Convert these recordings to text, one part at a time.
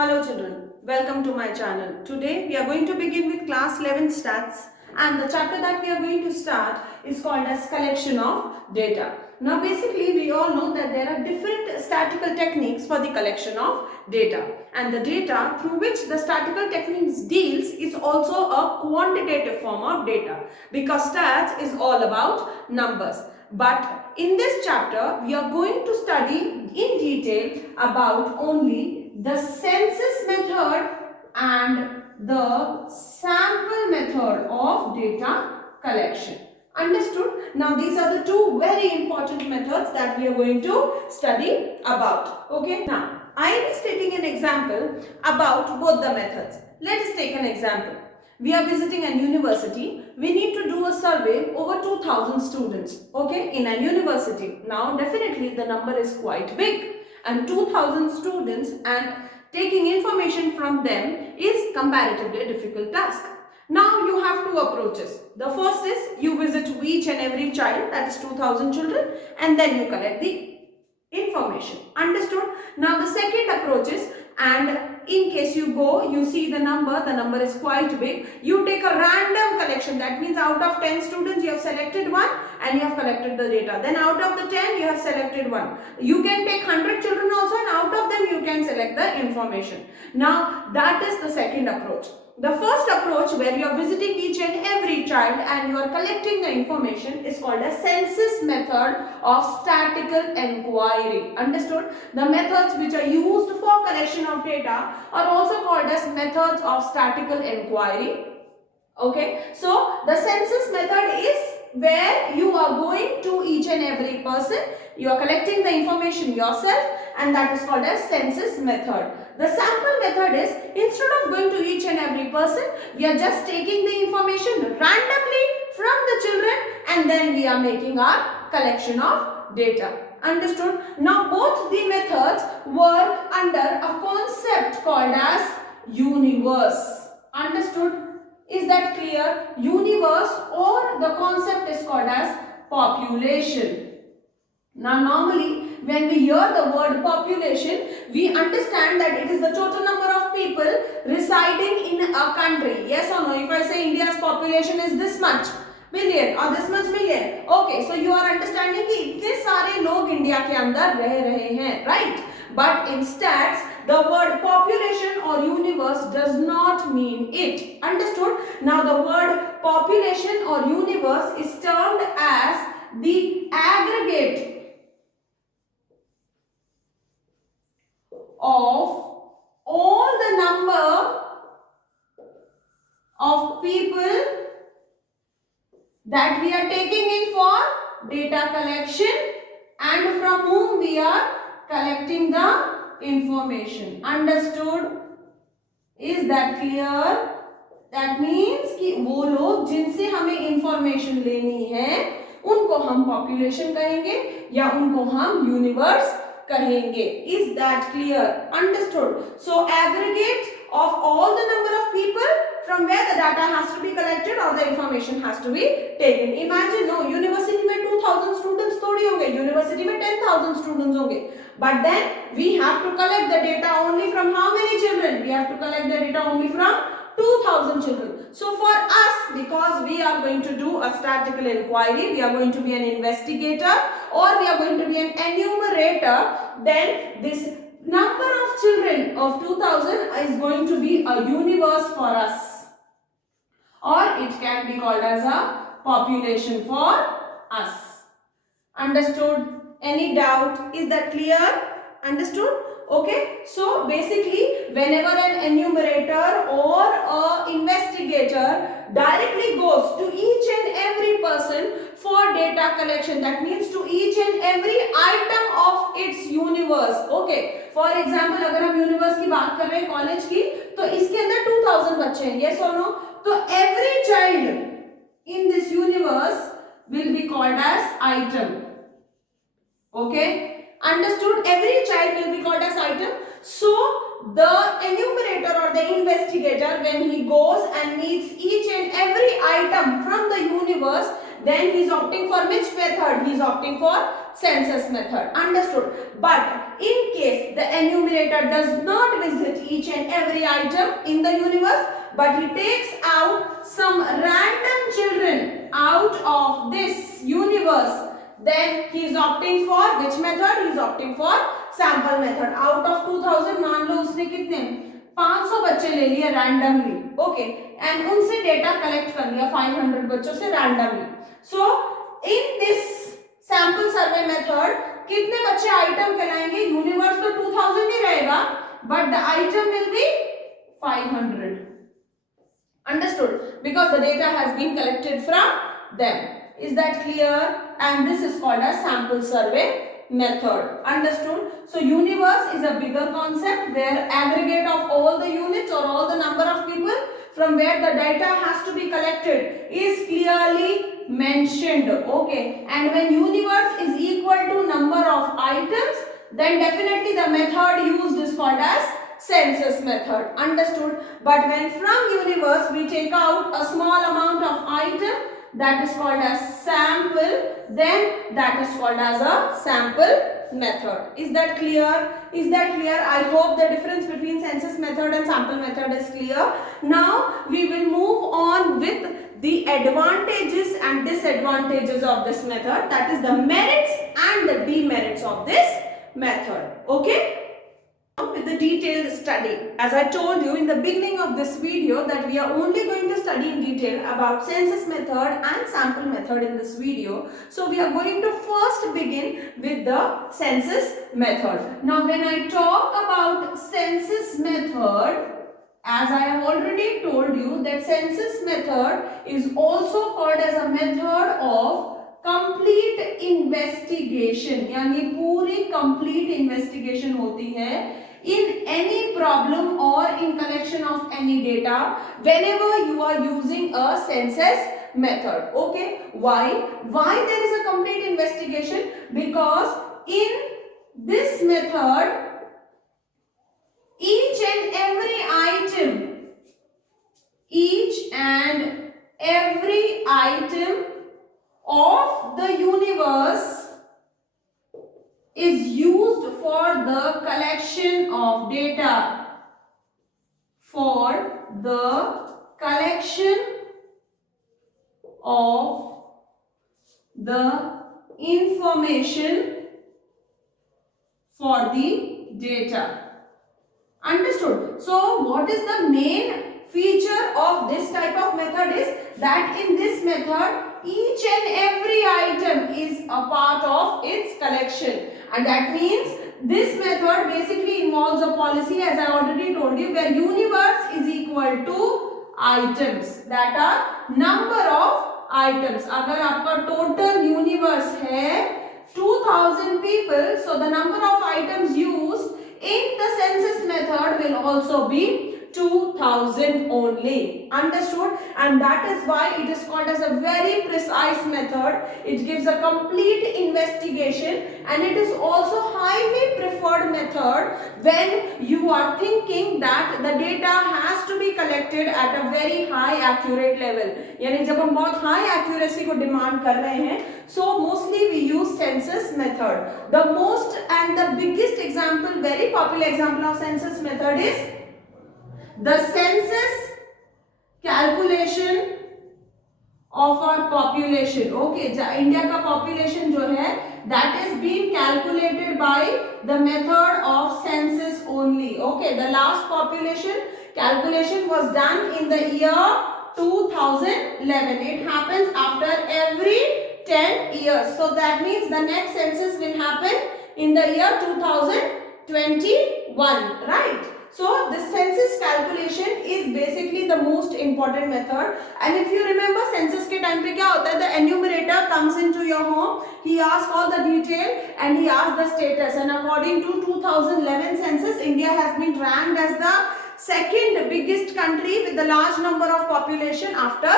Hello children, welcome to my channel. Today we are going to begin with class 11 stats, and the chapter that we are going to start is called as collection of data. Now basically we all know that there are different statistical techniques for the collection of data, and the data through which the statistical techniques deals is also a quantitative form of data, because stats is all about numbers. But in this chapter we are going to study in detail about only the census method and the sample method of data collection. Understood? Now these are the two very important methods that we are going to study about. Okay. Now I am stating an example about both the methods. Let us take an example. We are visiting a university. We need to do a survey over 2000 students. Okay, in a university. Now definitely the number is quite big, and 2000 students and taking information from them is comparatively a difficult task. Now you have two approaches. The first is you visit each and every child, that is 2000 children, and then you collect the information. Understood? Now the second approach is, and in case you go, you see the number is quite big, you take a random collection. That means out of 10 students you have selected one and you have collected the data. Then out of the 10 you have selected one. You can take 100 children also, and out of them you can select the information. Now that is the second approach. The first approach, where you are visiting each and every child and you are collecting the information, is called a census method of statistical inquiry. Understood? The methods which are used for collection of data are also called as methods of statistical inquiry. Okay, so the census method is where you are going to each and every person, you are collecting the information yourself, and that is called as census method. The sample method is, instead of going to each and every person, we are just taking the information randomly from the children and then we are making our collection of data. Understood? Now both the methods work under a concept called as universe. Understood? Is that clear? Universe, or the concept is called as population. Now normally when we hear the word population, we understand that it is the total number of people residing in a country. Yes or no? If I say India's population is this much million or this much million, okay, so you are understanding कि इतने सारे लोग India के अंदर रह रहे हैं, right? But in stats, the word population or universe does not mean it. Understood? Now the word population or universe is termed as the aggregate of all the number of people that we are taking in for data collection and from whom we are collecting the information. Understood? Is that clear? That means कि वो लोग जिनसे हमें information लेनी है उनको हम population कहेंगे या उनको हम universe कहेंगे. Is that clear? Understood? So aggregate of all the number of people from where the data has to be collected or the information has to be taken. Imagine, no, university में 2000 students थोड़ी होंगे, university में 10,000 students होंगे. But then we have to collect the data only from how many children? We have to collect the data only from 2000 children. So for us, because we are going to do a statistical inquiry, we are going to be an investigator or we are going to be an enumerator, then this number of children of 2000 is going to be a universe for us, or it can be called as a population for us. Understood? Any doubt? Is that clear? Understood? Okay, so basically whenever an enumerator or a investigator directly goes to each and every person for data collection, that means to each and every item of its universe. Okay, for example अगर हम universe की बात कर रहे हैं college की, तो इसके अंदर 2000 बच्चे हैं, yes or no? तो every child in this universe will be called as item. Okay, understood? Every child will be called as item. So the enumerator or the investigator, when he goes and meets each and every item from the universe, then he is opting for which method? He is opting for census method. Understood? But in case the enumerator does not visit each and every item in the universe, but he takes out some random children out of this universe, then he is opting for which method? He is opting for sample method. Out of 2000 मान लो उसने कितने 500 बच्चे ले लिए randomly, okay, and उनसे data collect कर लिया 500 बच्चों से randomly. So in this sample survey method कितने बच्चे item कहलाएंगे? Universe तो 2000 ही रहेगा, but the item will be 500. Understood? Because the data has been collected from them. Is that clear? And this is called as sample survey method. Understood? So universe is a bigger concept where aggregate of all the units or all the number of people from where the data has to be collected is clearly mentioned. Okay. And when universe is equal to number of items, then definitely the method used is called as census method. Understood? But when from universe we take out a small amount of item, that is called as sample, then that is called as a sample method. Is that clear? Is that clear? I hope the difference between census method and sample method is clear. Now we will move on with the advantages and disadvantages of this method, that is the merits and the demerits of this method. Okay? With the detailed study. As I told you in the beginning of this video that we are only going to study in detail about census method and sample method in this video. So we are going to first begin with the census method. Now when I talk about census method, as I have already told you that census method is also called as a method of complete investigation, यानी पूरी complete investigation होती है in any problem or in collection of any data whenever you are using a census method. Okay, why there is a complete investigation? Because in this method each and every item of the universe is used for the collection of data, for the collection of the information for the data. Understood? So what is the main feature of this type of method is that in this method each and every item is a part of its collection, and that means this method basically involves a policy, as I already told you, where universe is equal to items, that are number of items. अगर आपका total universe है 2000 people, so the number of items used in the census method will also be 2000 only. Understood? And that is why it is called as a very precise method. It gives a complete investigation, and it is also highly preferred method when you are thinking that the data has to be collected at a very high accurate level. यानी जब हम बहुत high accuracy को demand कर रहे हैं, so mostly we use census method. The most and the biggest example, very popular example of census method is the census calculation of our population. Okay, India का population जो है, that is being calculated by the method of census only. Okay, the last population calculation was done in the year 2011. It happens after every 10 years. So that means the next census will happen in the year 2021, right? So this census calculation is basically the most important method. And if you remember census के time पे क्या होता है? The enumerator comes into your home, he asks all the detail and he asks the status. And according to 2011 census, India has been ranked as the second biggest country with the large number of population after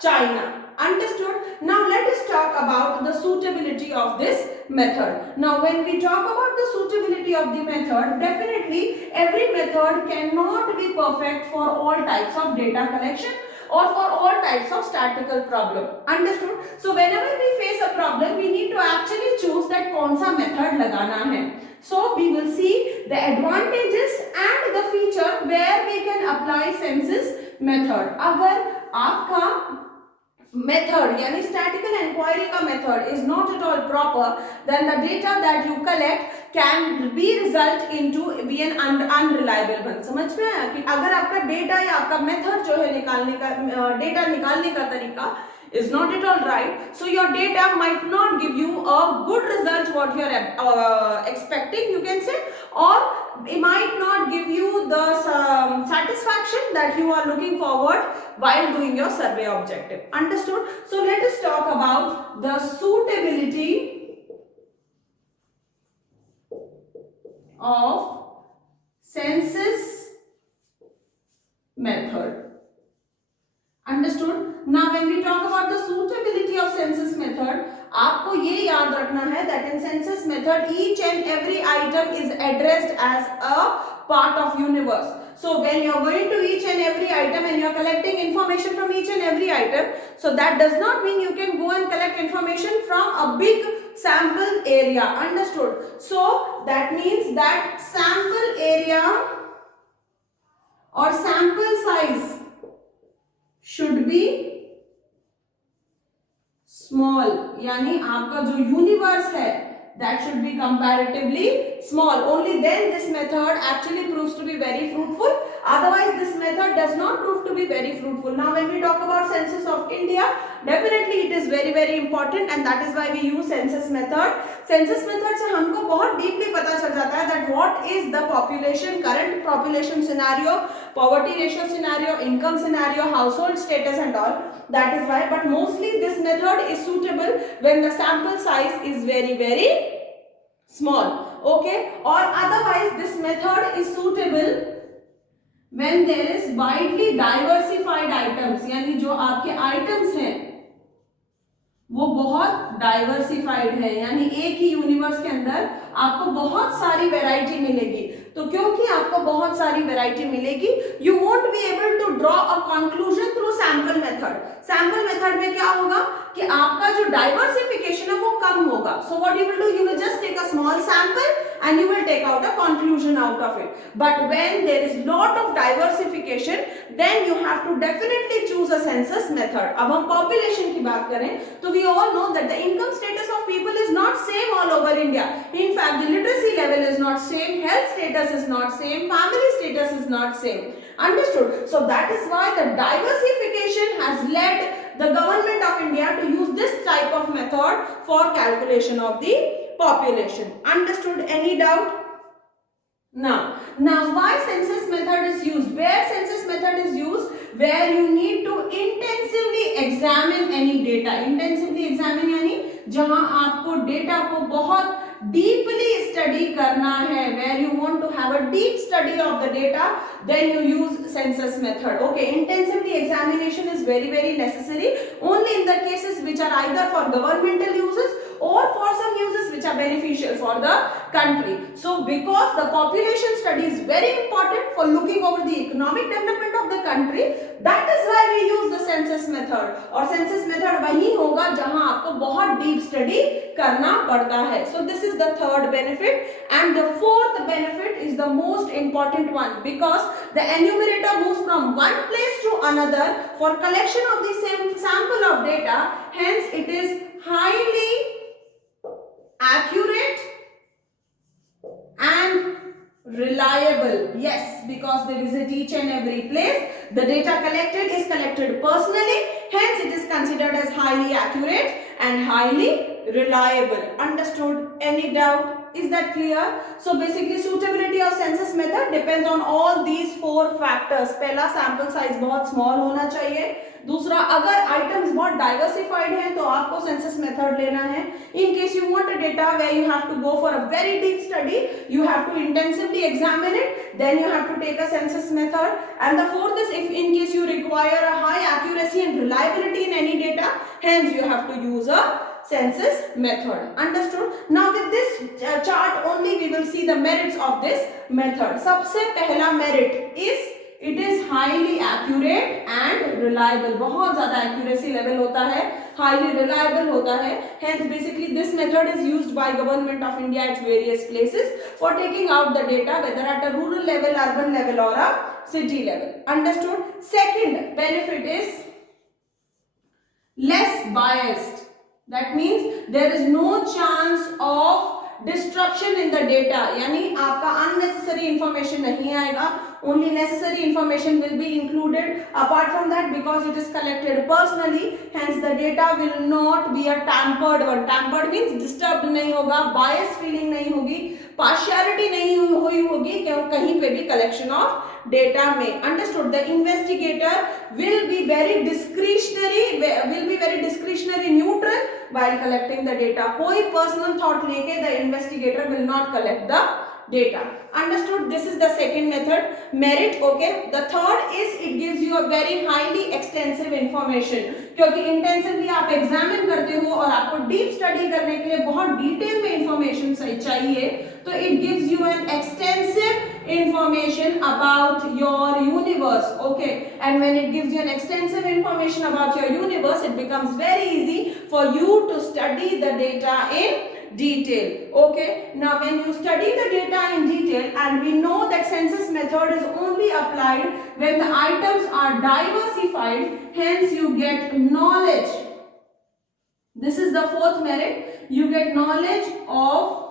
China. Understood? Now let us talk about the suitability of this method. Now when we talk about the suitability of the method, definitely every method cannot be perfect for all types of data collection, or for all types of statistical problem. Understood? So whenever we face a problem, we need to actually choose that कौन सा method लगाना है. So we will see the advantages and the feature where we can apply census method. अगर आपका method यानी statistical enquiry का method is not at all proper, then the data that you collect can be result into be an unreliable one. समझ में आया कि अगर आपका डेटा या आपका मेथड जो है निकालने का डेटा निकालने का तरीका is not at all right, so your data might not give you a good result what you are expecting, you can say, or it might not give you the satisfaction that you are looking forward while doing your survey objective. Understood? So let us talk about the suitability of census method. Understood? Now when we talk about the suitability of census method, आपको ये याद रखना है that in census method each and every item is addressed as a part of universe. So when you are going to each and every item and you are collecting information from each and every item, so that does not mean you can go and collect information from a big sample area. Understood? So that means that sample area or sample size should be small, यानी आपका जो universe है that should be comparatively small. Only then this method actually proves to be very fruitful. Otherwise this method does not prove to be very fruitful. Now when we talk about census of India, definitely it is very important and that is why we use census method. Census method से हमको बहुत deeply पता चल जाता है that what is the population, current population scenario, poverty ratio scenario, income scenario, household status and all. That is why, but mostly this method is suitable when the sample size is very small. Okay, or otherwise this method is suitable when there is widely diversified items, यानी जो आपके items हैं वो बहुत diversified है, यानी एक ही universe के अंदर आपको बहुत सारी वैरायटी मिलेगी. तो क्योंकि आपको बहुत सारी वैरायटी मिलेगी, you won't be able to draw a conclusion through sample method. Sample method में क्या होगा कि आपका जो डाइवर्सिफिकेशन है वो कम होगा. So what you will do, you will just take a small sample and you will take out a conclusion out of it. But when there is lot of diversification, then you have to definitely choose a census method. अब हम population की बात करें तो we all know that the income status of people is not same all over India. In fact, the literacy level is not same, health status is not same, family status is not same. Understood? So that is why the diversification has led the government of India to use this type of method for calculation of the population. Understood? Any doubt? Now why census method is used? Where census method is used? Where you need to intensively examine any data. Intensively examine यानी जहां आपको data को बहुत deeply study करना है, where you want to have a deep study of the data, then you use census method. Okay, intensively examination is very necessary only in the cases which are either for governmental uses or for some uses which are beneficial for the country. So because the population study is very important for looking over the economic development of the country, that is why we use the census method. और census method वही होगा जहां आपको बहुत deep study करना पड़ता है. So this is the third benefit, and the fourth benefit is the most important one, because the enumerator moves from one place to another for collection of the same sample of data. Hence it is highly accurate and reliable. Yes, because they visit each and every place. The data collected is collected personally. Hence it is considered as highly accurate and highly reliable. Understood? Any doubt? Is that clear? So basically suitability of census method depends on all these four factors. पहला sample size बहुत small होना चाहिए. दूसरा, अगर items बहुत diversified हैं तो आपको census method लेना है. In case you want a data where you have to go for a very deep study, you have to intensively examine it, then you have to take a census method. And the fourth is, if in case you require a high accuracy and reliability in any data, hence you have to use a census method. Understood? Now with this chart only we will see the merits of this method. सबसे पहला merit is it is highly accurate and reliable, बहुत ज्यादा accuracy level होता है, highly reliable होता है. Hence basically this method is used by government of India at various places for taking out the data, whether at a rural level, urban level or a city level. Understood? Second benefit is less biased. That means there is no chance of destruction in the data, यानी आपका unnecessary information नहीं आएगा, only necessary information will be included. Apart from that, because it is collected personally, hence the data will not be a tampered one. Tampered means disturbed नहीं होगा, bias feeling नहीं होगी, partiality नहीं हुई होगी कहीं पे भी collection of data में. Understood? The investigator will be very discretionary neutral while collecting the data. कोई personal thought लेके the investigator will not collect the data. Understood? This is the second method. Merit. Okay. The third is it gives you a very highly extensive information. क्योंकि intensively आप examine करते हो और आपको deep study करने के लिए बहुत detail में information चाहिए, तो it gives you an extensive information about your universe. Okay. And when it gives you an extensive information about your universe, it becomes very easy for you to study the data in detail. Okay. Now when you study the data in detail, and we know that census method is only applied when the items are diversified, hence you get knowledge. This is the fourth merit. You get knowledge of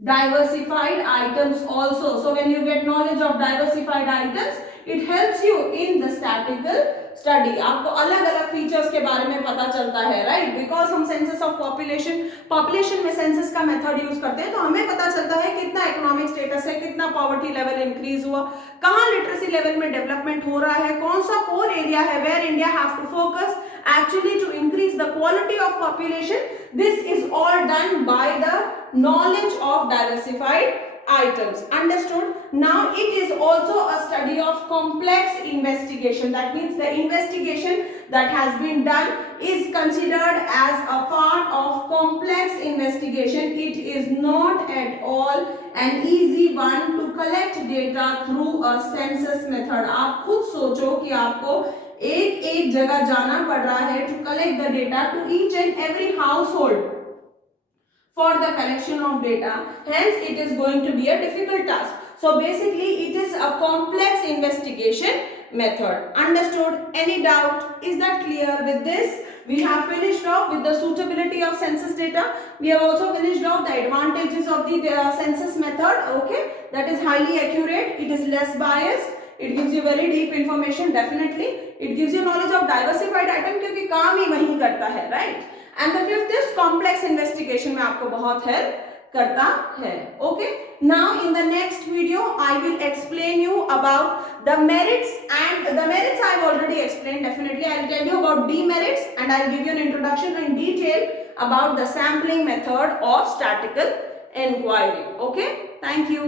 diversified items also. So when you get knowledge of diversified items, it helps you in the statistical study. आपको अलग अलग features के बारे में पता चलता है, right? Because हम सेंसस ऑफ पॉपुलेशन में सेंसस का मेथड यूज करते हैं, तो हमें पता चलता है कितना इकोनॉमिक स्टेटस है, कितना पॉवर्टी लेवल इंक्रीज हुआ, कहाँ लिटरेसी लेवल में डेवलपमेंट हो रहा है, कौन सा कोर एरिया है where India have to focus actually to increase the quality of population. This is all done by the knowledge of diversified items. Understood? Now it is also a study of complex investigation. That means the investigation that has been done is considered as a part of complex investigation. It is not at all an easy one to collect data through a census method. आप खुद सोचो कि आपको एक जगह जाना पड़ रहा है to collect the data to each and every household for the collection of data. Hence it is going to be a difficult task. So basically it is a complex investigation method. Understood? Any doubt? Is that clear? With this we have finished off with the suitability of census data. We have also finished off the advantages of the census method. Okay, that is highly accurate, it is less biased, it gives you very deep information. Definitely it gives you knowledge of diversified item क्योंकि काम ही वही करता है, right? And the fifth is complex investigation में आपको बहुत help करता है. Okay. Now in the next video I will explain you about the merits, and the merits I have already explained. Definitely I will tell you about demerits, and I will give you an introduction in detail about the sampling method of statistical inquiry. Okay. Thank you.